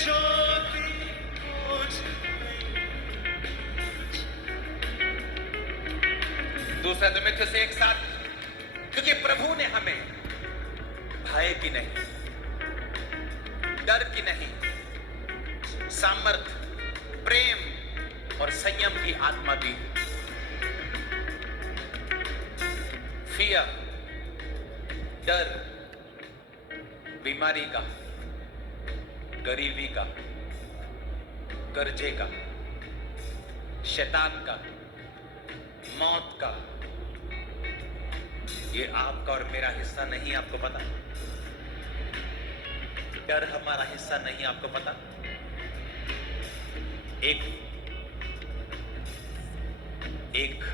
ज्योति बुझ दूसरा दिमित्रियुस से एक साथ, क्योंकि प्रभु ने हमें भय की नहीं, डर की नहीं, सामर्थ, प्रेम और संयम की आत्मा दी। फियर, डर, बीमारी का, गरीबी का, कर्जे का, शैतान का, मौत का, ये आपका और मेरा हिस्सा नहीं। आपको पता? डर हमारा हिस्सा नहीं। आपको पता? एक एक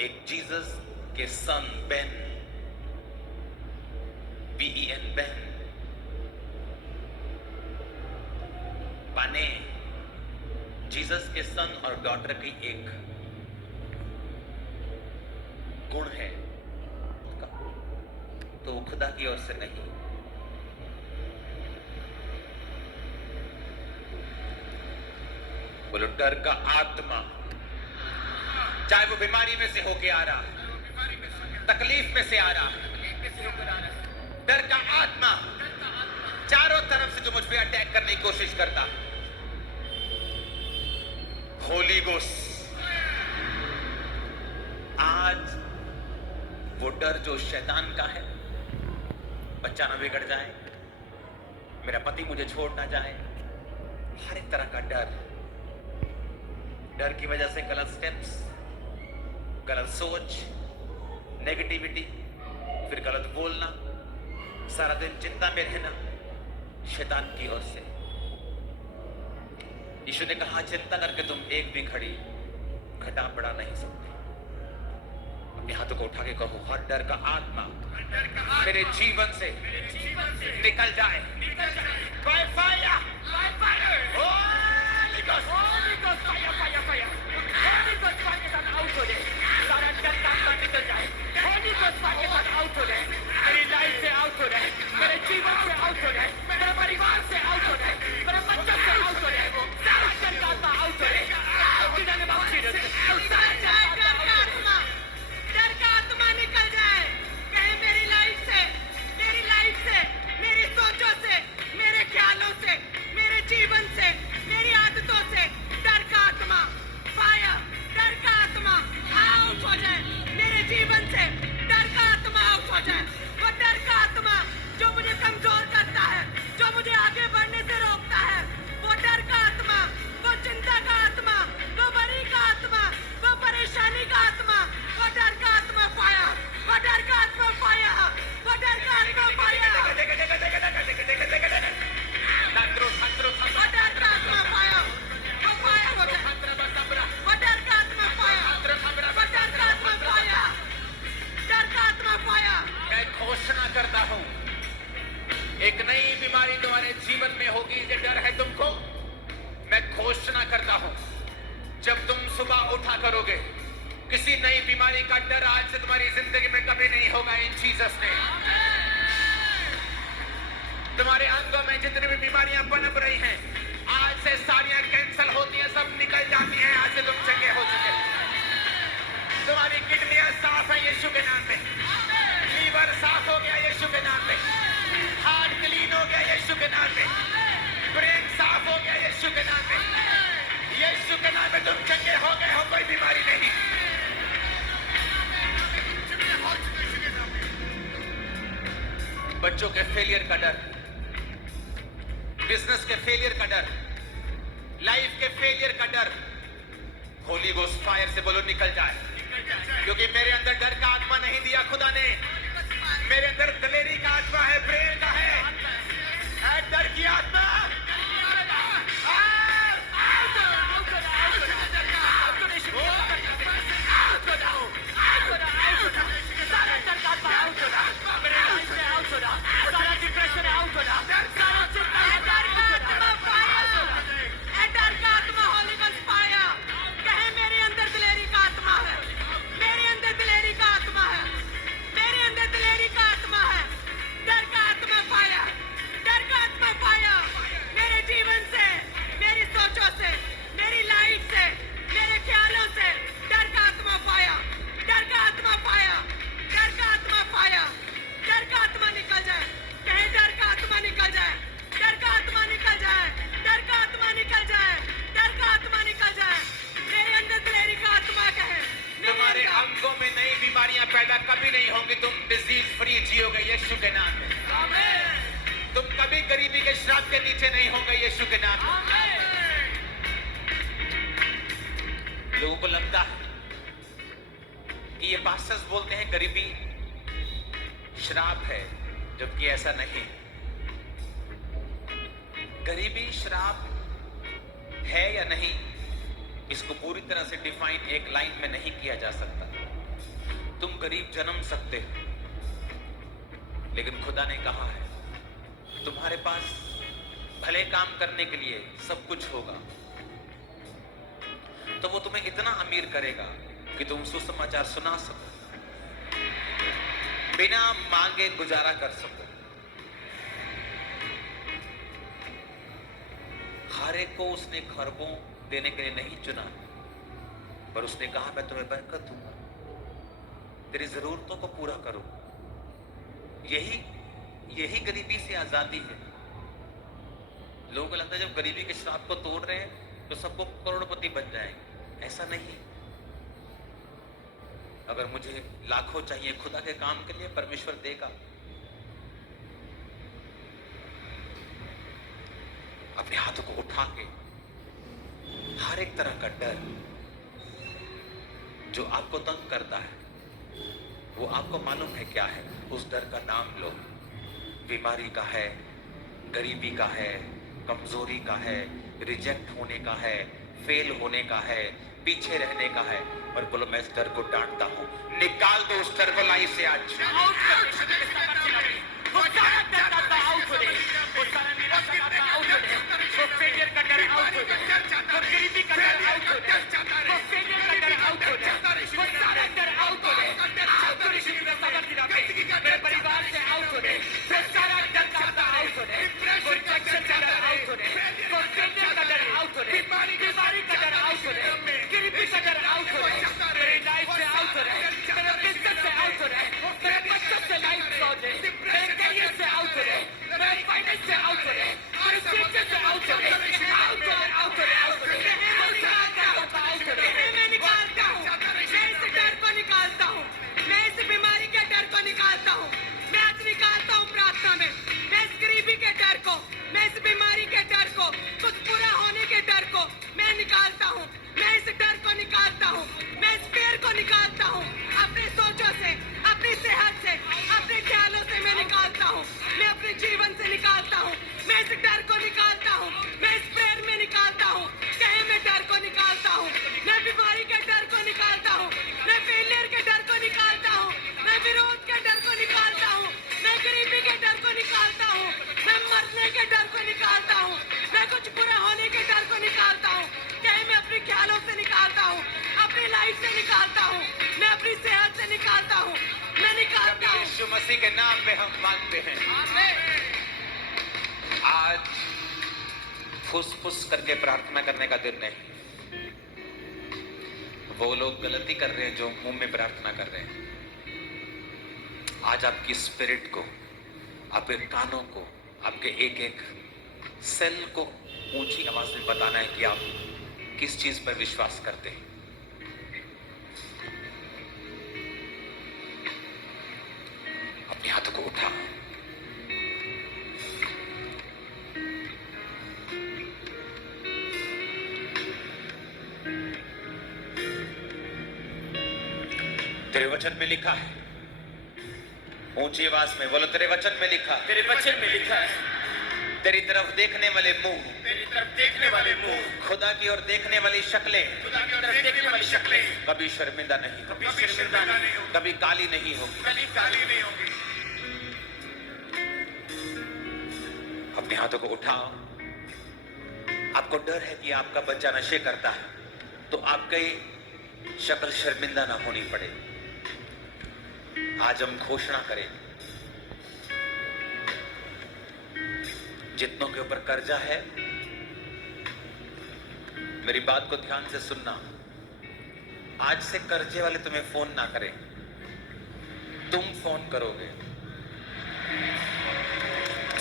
एक जीसस के सन बेन, BEN, बेन, पाने जीसस के सन और डॉटर की एक गुण है, तो वो खुदा की ओर से नहीं। बोलो, डर का आत्मा, चाहे वो बीमारी में से होके आ रहा, तकलीफ में से आ रहा, डर का आत्मा चारों तरफ से जो मुझ पे अटैक करने की कोशिश करता, होली गोस्ट, आज वो डर जो शैतान का है, बच्चा ना बिगड़ जाए, मेरा पति मुझे छोड़ ना जाए, हर एक तरह का डर, डर की वजह से गलत स्टेप्स, गलत सोच, नेगेटिविटी, फिर गलत बोलना, सारा दिन चिंता में रहना, शैतान की ओर से। यीशु ने कहा, चिंता करके तुम एक भी घड़ी घटा बढ़ा नहीं सकते। अपने हाथों को उठा के कहो, हर डर का आत्मा मेरे जीवन से निकल जाए by fire, Holi ghost, Holi ghost, fire, fire, fire, Holi ghost, fire के साथ आउट हो जाए, सारा डर का आत्मा निकल जाए, होली गोस्ट फायर के साथ आउट हो जाए, मेरी लाइफ से आउट हो जाए, मेरे जीवन से आउट हो जाए, मेरे परिवार से आउट हो जाए, मेरे बच्चों से आउट हो जाए, वो सारा डर का आत्मा आउट हो जाए, डर का आत्मा निकल जाए, कहे मेरी लाइफ से, मेरी सोचों से, मेरे ख्यालों से, मेरे जीवन से, मेरी आदतों से, डर का आत्मा फायर, डर का आत्मा आउट हो जाए, मेरे जीवन से डर का आत्मा आउट हो जाए। वो डर का आत्मा जो मुझे कमजोर करता है, जो मुझे आगे बढ़ने से रोकता है, वो डर का आत्मा, वो चिंता का आत्मा, वो वरी का आत्मा, वो परेशानी का आत्मा, वो डर का आत्मा फायर, वो डर का आत्मा फायर, वो डर का आत्मा फायर, वो डर का आत्मा फायर, वो फायर हो जाए, वो डर का आत्मा फायर, वो डर का आत्मा फायर, डर का आत्मा फायर। मैं घोषणा करता हूं, एक नई बीमारी तुम्हारे जीवन में होगी। ये डर है तुमको, मैं घोषणा करता हूं, जब तुम सुबह उठा करोगे, किसी नई बीमारी का डर आज से तुम्हारी जिंदगी में कभी नहीं होगा। इन जीसस ने तुम्हारे अंगों में जितनी भी बीमारियां पनप रही हैं, आज से सारियां कैंसल होती हैं, सब निकल जाती हैं। आज से तुम चंगे हो चुके, तुम्हारी किडनियां साफ है यीशु के नाम में, लीवर साफ हो गया यीशु के नाम में, हार्ट क्लीन हो गया यीशु के नाम में, ब्रेन साफ हो गया यीशु के नाम में, यीशु के नाम में तुम चंगे हो गए हो, कोई बीमारी नहीं। बच्चों के फेलियर का डर, बिजनेस के फेलियर का डर, लाइफ के फेलियर का डर, होली गोस्ट फायर से बोलो निकल जाए, क्योंकि मेरे अंदर डर का आत्मा नहीं दिया खुदा ने, मेरे अंदर दिलेरी का आत्मा है, प्रेम का है डर की आत्मा। मेरे अंदर दिलेरी का आत्मा है, डर का आत्मा श्राप के नीचे नहीं होंगे यीशु के नाम में। लोगों को लगता है कि ये पास्टर्स बोलते हैं गरीबी श्राप है, जबकि ऐसा नहीं। गरीबी श्राप है या नहीं, इसको पूरी तरह से डिफाइन एक लाइन में नहीं किया जा सकता। तुम गरीब जन्म सकते हो, लेकिन खुदा ने कहा है तुम्हारे पास भले काम करने के लिए सब कुछ होगा, तो वो तुम्हें इतना अमीर करेगा कि तुम सुसमाचार सुना सको, बिना मांगे गुजारा कर सको। हर एक को उसने खरबों देने के लिए नहीं चुना, पर उसने कहा मैं तुम्हें बरकत दूंगा, तेरी जरूरतों को पूरा करो। यही गरीबी से आजादी है। लोगों को लगता है जब गरीबी के श्राप को तोड़ रहे हैं तो सबको करोड़पति बन जाएंगे। ऐसा नहीं। अगर मुझे लाखों चाहिए खुदा के काम के लिए, परमेश्वर देगा। अपने हाथों को उठा के हर एक तरह का डर जो आपको तंग करता है, वो आपको मालूम है क्या है, उस डर का नाम लो। बीमारी का है, गरीबी का है, कमजोरी का है, रिजेक्ट होने का है, फेल होने का है, पीछे रहने का है, और बोलो मैं इस डर को डांटता हूं। निकाल दो उस डर को लाइफ से आज। मेरे परिवार से आउट हो गए, सारा डर का आउट हो गए, रिजेक्शन का डर आउट हो गए, फेलियर का डर आउट हो गए, बीमारी का डर आउट हो गए, गरीबी का डर आउट हो गए, मेरी लाइफ से आउट हो गए, मेरे बिजनेस से आउट हो गए, मेरे बच्चों से लाइफ से आउट हो गए, मेरे करियर से आउट हो गए, मेरे फाइनेंस से आउट हो गए, मेरे फ्यूचर से आउट हो गए, आउट हो गए, आउट हो गए, आउट हो गए, मैं निकालता हूँ, मैं इस डर को निकालता हूँ, मैं इस बीमारी के डर को निकालता हूँ, मैं आज निकालता हूँ प्रार्थना में, मैं इस गरीबी के डर को, मैं इस बीमारी के डर को, कुछ पूरा होने के डर को मैं निकालता हूँ, मैं इस डर को निकालता हूँ, मैं इस फेर को निकालता हूँ, अपने सोचों से, अपनी सेहत से, अपने ख्यालों से मैं निकालता हूँ, मैं अपने जीवन से निकालता हूँ, मैं इस डर को निकालता हूँ, मैं इस प्रेयर में निकालता हूँ, कहे मैं डर को निकालता हूँ, मैं बीमारी के डर को निकालता हूँ, मैं फेलियर के डर को निकालता हूँ, मैं विरोध के डर को निकालता हूँ, मैं गरीबी के डर को निकालता हूँ, मैं मरने के डर को निकालता हूँ, मैं कुछ बुरा होने के डर को निकालता हूँ, कहे मैं अपने ख्यालों से निकालता हूँ, अपनी लाइफ से निकालता हूँ, मैं अपनी सेहत से निकालता हूँ, मैं निकालता हूँ। यीशु मसीह के नाम में हम मांगते हैं। आज फुस-फुस करके प्रार्थना करने का दिन नहीं। वो लोग गलती कर रहे हैं जो मुंह में प्रार्थना कर रहे हैं। आज आपकी स्पिरिट को, आपके कानों को, आपके एक एक सेल को ऊंची आवाज में बताना है कि आप किस चीज पर विश्वास करते हैं। अपने हाथों को उठा, तेरे वचन में लिखा है, ऊंची आवाज में बोलो, तेरे वचन में लिखा, तेरे वचन में लिखा है, तेरी तरफ देखने वाले मुंह, तेरी तरफ देखने वाले मुंह, खुदा की ओर देखने वाली शक्लें खुदा की तरफ देखने वाली शक्लें कभी शर्मिंदा नहीं, कभी शर्मिंदा नहीं होगी, कभी काली नहीं होगी। कभी काली नहीं होगी। अपने हाथों को उठाओ। आपको डर है कि आपका बच्चा नशे करता है, तो आपकी शक्ल शर्मिंदा ना होनी पड़े। आज हम घोषणा करें, जितनों के ऊपर कर्जा है, मेरी बात को ध्यान से सुनना। आज से कर्जे वाले तुम्हें फोन ना करें, तुम फोन करोगे।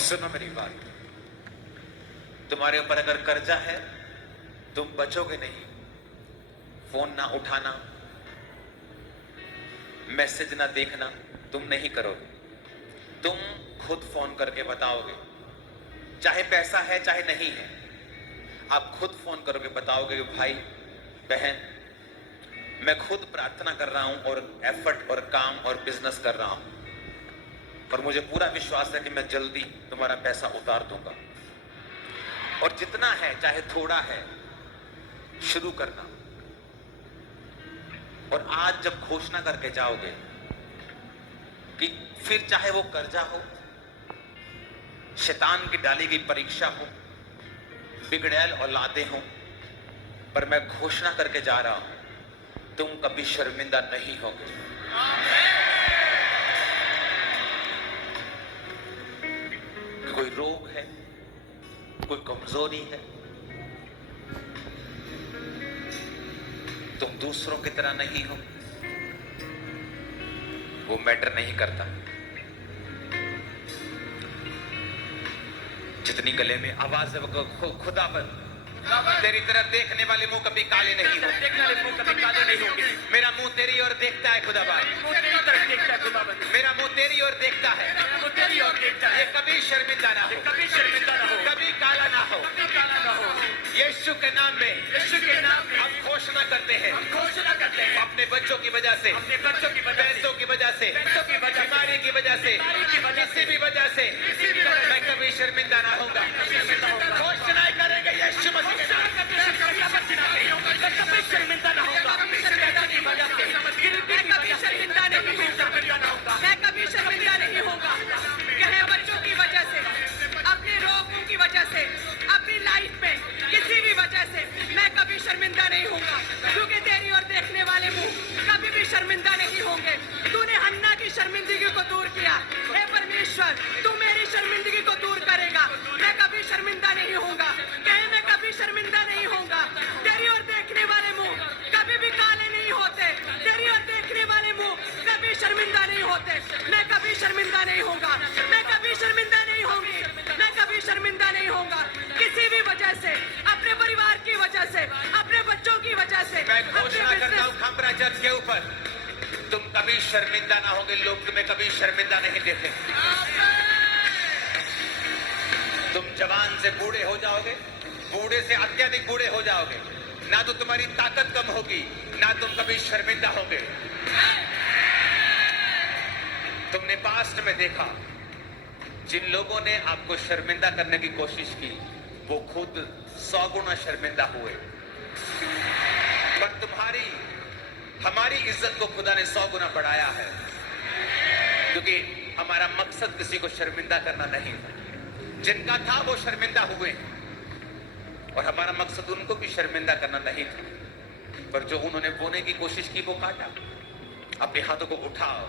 सुनो मेरी बात, तुम्हारे ऊपर अगर कर्जा है, तुम बचोगे नहीं। फोन ना उठाना, मैसेज ना देखना तुम नहीं करोगे, तुम खुद फोन करके बताओगे, चाहे पैसा है चाहे नहीं है, आप खुद फोन करोगे, बताओगे कि भाई बहन मैं खुद प्रार्थना कर रहा हूं और एफर्ट और काम और बिजनेस कर रहा हूं, और मुझे पूरा विश्वास है कि मैं जल्दी तुम्हारा पैसा उतार दूंगा। और जितना है चाहे थोड़ा है, शुरू करना। और आज जब घोषणा करके जाओगे कि फिर चाहे वो कर्जा हो, शैतान की डाली गई परीक्षा हो, बिगड़ैल औलादे हो, पर मैं घोषणा करके जा रहा हूं तुम कभी शर्मिंदा नहीं होगे। कोई रोग है, कोई कमजोरी है, तुम दूसरों की तरह नहीं हो, वो मैटर नहीं करता। जितनी गले में आवाज है वो खुदाबंद, तेरी तरफ देखने वाले मुंह कभी काले नहीं होंगे, देखने वाले मुंह कभी काले नहीं होंगे। मेरा मुंह तेरी ओर देखता है खुदाबंद, मुंह तेरी तरफ देखता है खुदाबंद, मेरा मुंह तेरी ओर देखता है, मुंह तेरी ओर देखता है। ये कभी शर्मिंदा ना हो, कभी शर्मिंदा ना हो, कभी काला ना हो। कभी काला ना हो। यीशु के नाम में यीशु के नाम में हम घोषणा करते हैं, हम घोषणा करते हैं अपने बच्चों की वजह से, अपने बच्चों की वजह से, पैसों की वजह से, पैसों की वजह से, बीमारी की वजह से, बीमारी की वजह से, किसी भी वजह से किसी भी वजह से मैं कभी शर्मिंदा ना होऊंगा। शर्मिंदा होऊंगा। घोषणाएं करेंगे यीशु मसीह के नाम। कभी शर्मिंदा ना होगा। मैं कभी शर्मिंदा नहीं होगा। मैं कभी शर्मिंदा नहीं होगा। कहे बच्चों की वजह से, अपने रोगों की वजह से, अपनी लाइफ में किसी भी वजह से मैं कभी शर्मिंदा नहीं होगा, क्योंकि तेरी ओर देखने वाले मुंह कभी भी शर्मिंदा नहीं होंगे। तूने हन्ना की शर्मिंदगी को दूर किया, हे परमेश्वर तू मेरी शर्मिंदगी को दूर करेगा। मैं कभी शर्मिंदा नहीं होऊंगा। कहे मैं कभी शर्मिंदा नहीं होऊंगा। तेरी ओर देखने वाले मुंह कभी भी काले नहीं होते, तेरी ओर देखने वाले मुंह कभी शर्मिंदा नहीं होते। मैं कभी शर्मिंदा नहीं होगा, मैं कभी शर्मिंदा नहीं होंगी, मैं कभी शर्मिंदा नहीं होऊंगा। किसी भी वजह से, अपने परिवार की वजह से, अपने बच्चों की वजह से, मैं अपने घोषणा करता business- हूं खंबरा चर्च के ऊपर, तुम कभी शर्मिंदा ना होगे। लोग तुम्हें कभी शर्मिंदा नहीं देखेंगे। तुम जवान से बूढ़े हो जाओगे, बूढ़े से अत्यधिक बूढ़े हो जाओगे, ना तो तुम्हारी ताकत कम होगी, ना तुम कभी शर्मिंदा होगे। तुमने पास्ट में देखा, जिन लोगों ने आपको शर्मिंदा करने की कोशिश की वो खुद 100 गुना शर्मिंदा हुए, पर तुम्हारी हमारी इज्जत को खुदा ने 100 गुना बढ़ाया है, क्योंकि हमारा मकसद किसी को शर्मिंदा करना नहीं था। जिनका था वो शर्मिंदा हुए, और हमारा मकसद उनको भी शर्मिंदा करना नहीं था, पर जो उन्होंने बोने की कोशिश की वो काटा। अपने हाथों को उठाओ,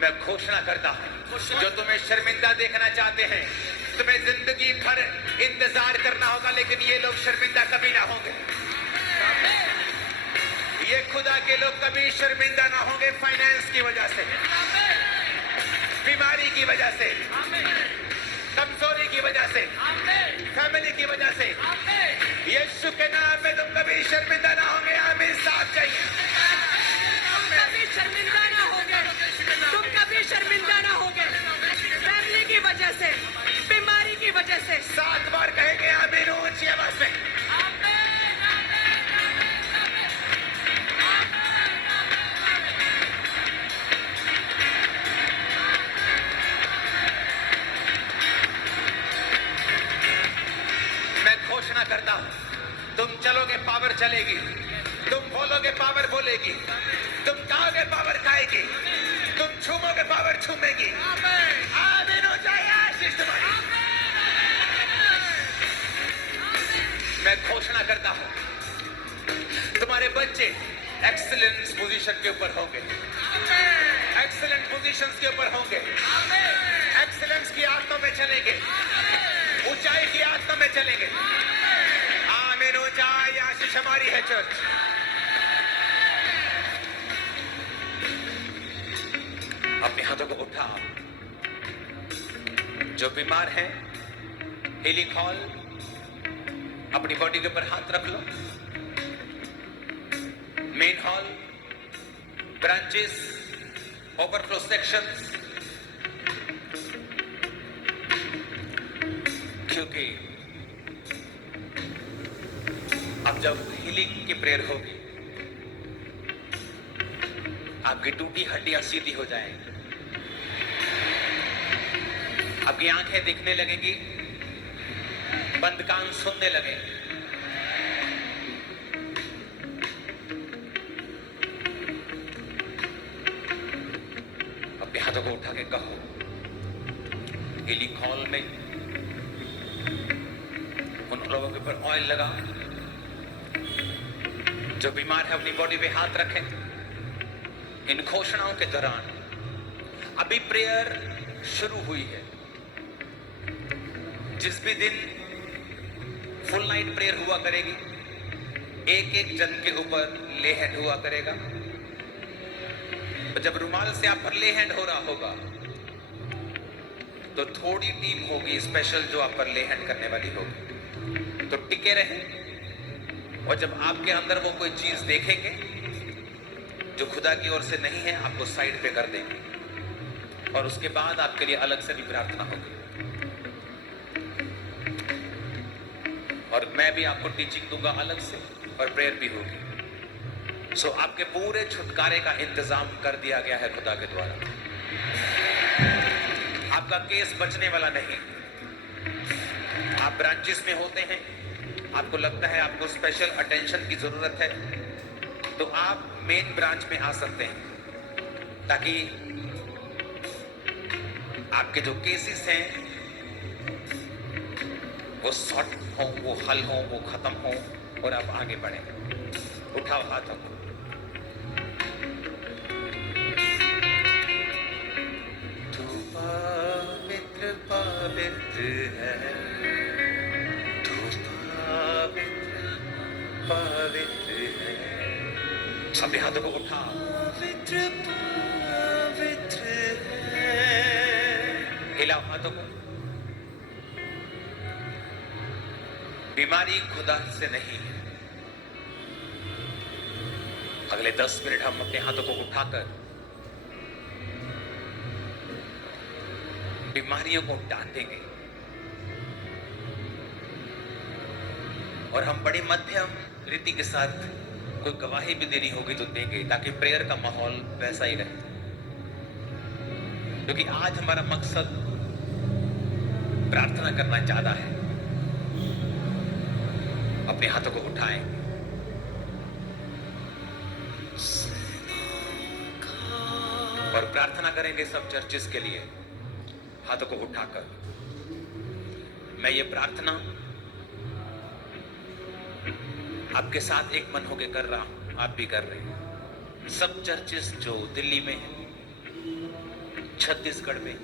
मैं घोषणा करता हूं, जो तुम्हें शर्मिंदा देखना चाहते हैं, तुम्हें जिंदगी भर इंतजार करना होगा, लेकिन ये लोग शर्मिंदा कभी ना होंगे। ये खुदा के लोग कभी शर्मिंदा ना होंगे। फाइनेंस की वजह से, बीमारी की वजह से, कमजोरी की वजह से, फैमिली की वजह से, यीशु के नाम में तुम कभी शर्मिंदा ना होंगे। आमीन। साथ चाहिए। कभी शर्मिंदा ना होगे, तुम कभी शर्मिंदा ना होगे। फैमिली की वजह से, बीमारी की वजह से। 7 बार कहेंगे आमीन ऊंची आवाज में। मैं घोषणा करता हूं, तुम चलोगे पावर चलेगी, तुम बोलोगे पावर बोलेगी, तुम खाओगे पावर खाएगी, तुम छूमोगे पावर छूमेगी। आमीन हो जाए। आशीष तुम्हारी। मैं घोषणा करता हूं, तुम्हारे बच्चे एक्सीलेंस पोजीशन के ऊपर होंगे, एक्सीलेंट पोजीशंस के ऊपर होंगे, एक्सीलेंस की आत्मा में चलेंगे, ऊंचाई की आत्मा में चलेंगे। आमीन हो जाए। आशीष हमारी है चर्च। अपने हाथों को उठाओ। जो बीमार है, हीलिंग हॉल, अपनी बॉडी के ऊपर हाथ रख लो। Main hall, branches, overflow sections, क्योंकि अब जब हीलिंग की प्रेयर होगी, आपकी टूटी हड्डियां सीधी हो जाएंगी, आपकी आंखें दिखने लगेंगी, बंद कान सुनने लगेंगे। अपने हाथों को उठा के कहो, हीलिंग हॉल में उन लोगों के ऊपर ऑयल लगा, जो बीमार है अपनी बॉडी पे हाथ रखें। इन घोषणाओं के दौरान अभी प्रेयर शुरू हुई है। जिस भी दिन फुल नाइट प्रेयर हुआ करेगी, एक एक जन के ऊपर ले हैंड हुआ करेगा। जब रुमाल से आप पर ले हैंड हो रहा होगा तो थोड़ी टीम होगी स्पेशल जो आप पर ले हैंड करने वाली होगी, तो टिके रहें। और जब आपके अंदर वो कोई चीज देखेंगे जो खुदा की ओर से नहीं है, आपको साइड पे कर देंगे और उसके बाद आपके लिए अलग से भी प्रार्थना होगी। और मैं भी आपको टीचिंग दूंगा अलग से और प्रेयर भी होगी। सो आपके पूरे छुटकारे का इंतजाम कर दिया गया है खुदा के द्वारा। आपका केस बचने वाला नहीं। आप ब्रांचेस में होते हैं, आपको लगता है आपको स्पेशल अटेंशन की जरूरत है, तो आप मेन ब्रांच में आ सकते हैं ताकि आपके जो केसेस हैं वो सॉर्ट हो, वो हल हो, वो खत्म हो और आप आगे बढ़ें। उठाओ हाथों को। तू पवित्र पवित्र है, तू पवित्र पवित्र है। सभी हाथों को उठा। पवित्र पवित्र है। हिलाओ हाथों को। बीमारी खुदा से नहीं है। अगले 10 मिनट हम अपने हाथों को उठाकर बीमारियों को डांटेंगे और हम बड़ी मध्यम रीति के साथ कोई गवाही भी देनी होगी तो देंगे, ताकि प्रेयर का माहौल वैसा ही रहे। क्योंकि आज हमारा मकसद प्रार्थना करना ज्यादा है। अपने हाथों को उठाएं और प्रार्थना करेंगे सब चर्चेस के लिए, हाथों को उठाकर। मैं ये प्रार्थना आपके साथ एक मन होकर कर रहा हूं, आप भी कर रहे हैं। सब चर्चेस जो दिल्ली में है, छत्तीसगढ़ में,